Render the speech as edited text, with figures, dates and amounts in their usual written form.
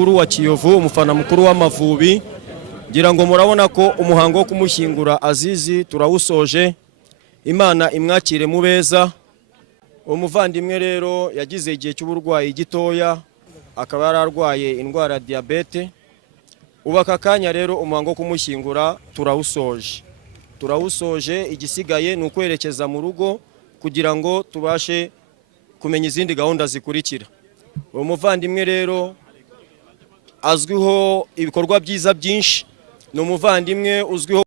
mukuru wa Kiyovu, umufana mukuru w'Amavubi. Ngira ngo murabona ko umuhango wo kumushyingura Azizi turawusoje. Imana imwakire mu beza. Umuvandimwe rero yagize igihe cy'uburwayi gitoya, akaba yararwaye indwara ya diabete. Ubaka kanya rero umuhango wo kumushyingura turawusoje. Igisigaye ni ukwerekeza mu rugo kugira ngo tubashe kumenya izindi gahunda zikurikira. Uwo muvandimwe rero azwiho ibikorwa byiza byinshi, ni umuvandimwe uzwiho